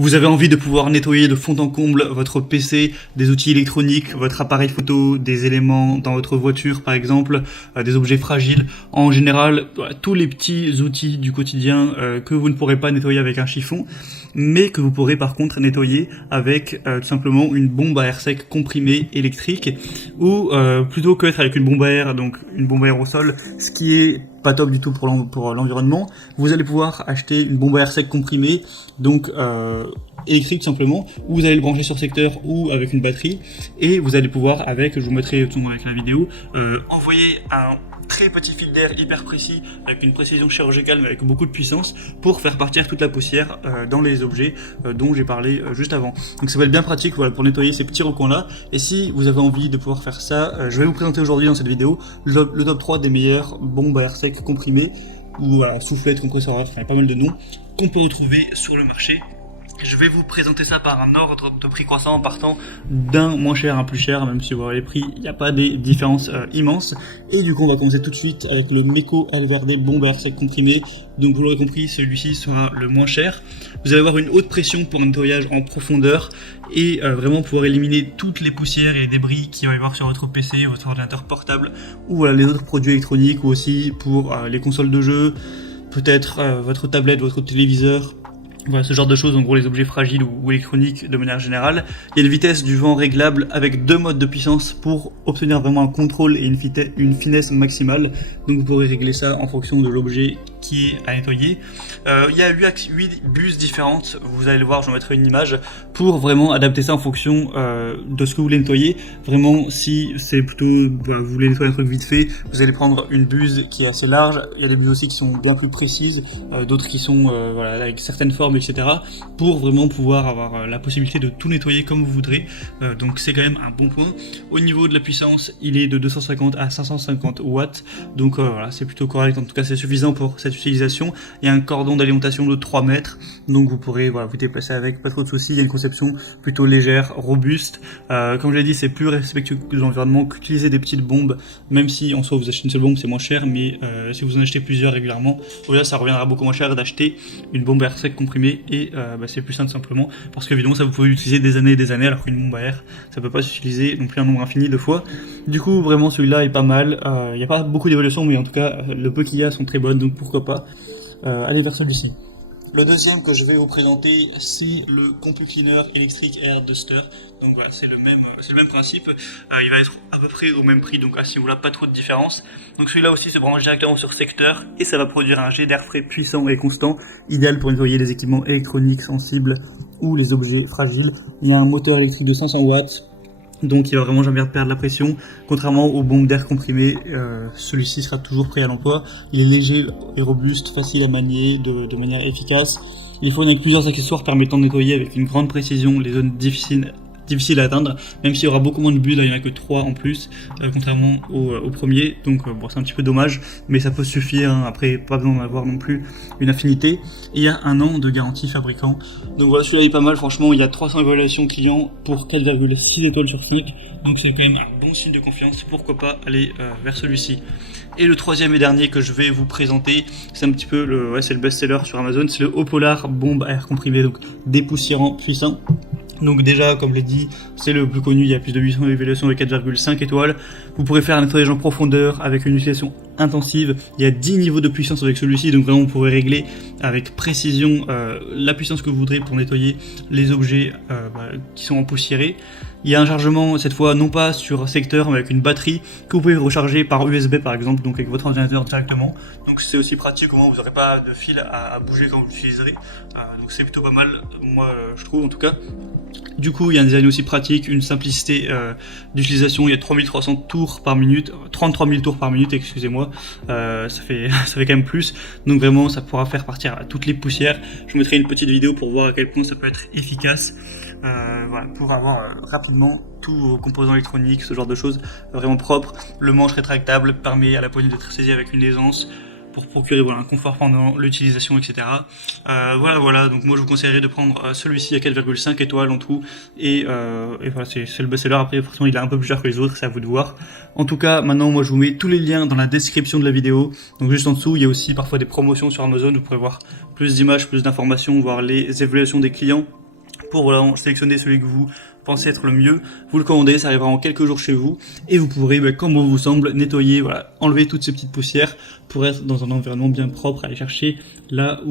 Vous avez envie de pouvoir nettoyer de fond en comble votre PC, des outils électroniques, votre appareil photo, des éléments dans votre voiture par exemple, des objets fragiles. En général, tous les petits outils du quotidien que vous ne pourrez pas nettoyer avec un chiffon, mais que vous pourrez par contre nettoyer avec tout simplement une bombe à air sec comprimée électrique, ou plutôt que être avec une bombe à air, donc une bombe à air au sol, ce qui est pas top du tout pour l'environnement, vous allez pouvoir acheter une bombe à air sec comprimée, donc électrique tout simplement, où vous allez le brancher sur secteur ou avec une batterie, et vous allez pouvoir avec, je vous mettrai tout avec la vidéo, envoyer un très petit fil d'air hyper précis, avec une précision chirurgicale mais avec beaucoup de puissance, pour faire partir toute la poussière dans les objets dont j'ai parlé juste avant. Donc ça va être bien pratique, voilà, pour nettoyer ces petits recoins là. Et si vous avez envie de pouvoir faire ça, je vais vous présenter aujourd'hui dans cette vidéo le top 3 des meilleures bombes à air sec comprimées, ou voilà, soufflette, compresseur à air, enfin il y a pas mal de noms qu'on peut retrouver sur le marché. Je vais vous présenter ça par un ordre de prix croissant, en partant d'un moins cher à un plus cher, même si vous voyez les prix, il n'y a pas des différences immenses. Et du coup, on va commencer tout de suite avec le Meco Alverde bombe à air sec comprimé. Donc vous l'aurez compris, celui-ci sera le moins cher. Vous allez avoir une haute pression pour un nettoyage en profondeur, et vraiment pouvoir éliminer toutes les poussières et les débris qu'il va y avoir sur votre PC, votre ordinateur portable, ou voilà, les autres produits électroniques, ou aussi pour les consoles de jeux, peut-être votre tablette, votre téléviseur. Voilà, ce genre de choses, en gros les objets fragiles ou électroniques de manière générale. Il y a une vitesse du vent réglable avec 2 modes de puissance pour obtenir vraiment un contrôle et une finesse maximale. Donc vous pourrez régler ça en fonction de l'objet qui est à nettoyer. Il y a 8 buses différentes, vous allez le voir, je vous mettrai une image, pour vraiment adapter ça en fonction de ce que vous voulez nettoyer. Vraiment, si c'est plutôt, vous voulez nettoyer un truc vite fait, vous allez prendre une buse qui est assez large. Il y a des buses aussi qui sont bien plus précises, d'autres qui sont voilà, avec certaines formes, etc. pour vraiment pouvoir avoir la possibilité de tout nettoyer comme vous voudrez. Donc c'est quand même un bon point. Au niveau de la puissance, il est de 250 à 550 watts, donc voilà, c'est plutôt correct, en tout cas c'est suffisant pour cette utilisation. Il y a un cordon d'alimentation de 3 mètres, donc vous pourrez voilà, vous déplacer avec, pas trop de soucis. Il y a une conception plutôt légère, robuste. Comme je l'ai dit, c'est plus respectueux de l'environnement qu'utiliser des petites bombes, même si en soi vous achetez une seule bombe c'est moins cher, mais si vous en achetez plusieurs régulièrement, au-delà ça reviendra beaucoup moins cher d'acheter une bombe à air sec comprimée, et c'est plus simple simplement, parce qu'évidemment ça vous pouvez l'utiliser des années et des années, alors qu'une bombe à air ça peut pas s'utiliser non plus un nombre infini de fois. Du coup vraiment celui-là est pas mal, il n'y a pas beaucoup d'évolution, mais en tout cas le peu qu'il y a sont très bonnes, donc pourquoi pas aller vers celui-ci. Le deuxième que je vais vous présenter, c'est le CompuCleaner Electric Air Duster. Donc voilà, c'est le même principe. Il va être à peu près au même prix, donc à ce niveau-là, pas trop de différence. Donc celui-là aussi se branche directement sur secteur, et ça va produire un jet d'air frais puissant et constant, idéal pour nettoyer les équipements électroniques sensibles ou les objets fragiles. Il y a un moteur électrique de 500 watts. Donc il va vraiment jamais perdre la pression, contrairement aux bombes d'air comprimées. Celui-ci sera toujours prêt à l'emploi. Il est léger et robuste, facile à manier de manière efficace. Il fournit avec plusieurs accessoires permettant de nettoyer avec une grande précision les zones difficiles à atteindre, même s'il y aura beaucoup moins de bulles, là il n'y en a que 3 en plus, contrairement au premier, donc bon, c'est un petit peu dommage, mais ça peut suffire, hein. Après pas besoin d'avoir non plus une affinité. Et il y a 1 an de garantie fabricant, donc voilà, celui-là est pas mal, franchement. Il y a 300 évaluations clients pour 4,6 étoiles sur 5, donc c'est quand même un bon signe de confiance, pourquoi pas aller vers celui-ci. Et le troisième et dernier que je vais vous présenter, c'est un petit peu c'est le best-seller sur Amazon, c'est le Haut-Polar bombe à air comprimé, donc dépoussiérant puissant. Donc déjà, comme je l'ai dit, c'est le plus connu, il y a plus de 800 évaluations de 4,5 étoiles. Vous pourrez faire un nettoyage en profondeur avec une utilisation intensive. Il y a 10 niveaux de puissance avec celui-ci, donc vraiment vous pourrez régler avec précision la puissance que vous voudrez pour nettoyer les objets qui sont empoussiérés. Il y a un chargement, cette fois non pas sur secteur, mais avec une batterie que vous pouvez recharger par USB par exemple, donc avec votre ordinateur directement. Donc c'est aussi pratique, au moins vous n'aurez pas de fil à bouger quand vous l'utiliserez. Donc c'est plutôt pas mal, moi je trouve en tout cas. Du coup, il y a un design aussi pratique, une simplicité d'utilisation. Il y a 3300 tours par minute, 33 000 tours par minute, excusez-moi. Ça fait quand même plus. Donc vraiment, ça pourra faire partir toutes les poussières. Je vous mettrai une petite vidéo pour voir à quel point ça peut être efficace. Voilà, pour avoir rapidement tous vos composants électroniques, ce genre de choses vraiment propres. Le manche rétractable permet à la poignée d'être saisie avec une aisance, pour procurer un confort pendant l'utilisation, etc. Voilà, donc moi je vous conseillerais de prendre celui-ci à 4,5 étoiles en tout, et voilà, c'est le best-seller. Après forcément il est un peu plus cher que les autres, c'est à vous de voir. En tout cas, maintenant moi je vous mets tous les liens dans la description de la vidéo, donc juste en dessous. Il y a aussi parfois des promotions sur Amazon, vous pourrez voir plus d'images, plus d'informations, voir les évaluations des clients. pour voilà, sélectionner celui que vous pensez être le mieux. Vous le commandez, ça arrivera en quelques jours chez vous et vous pourrez, comme bon vous semble, nettoyer, voilà, enlever toutes ces petites poussières pour être dans un environnement bien propre, aller chercher là où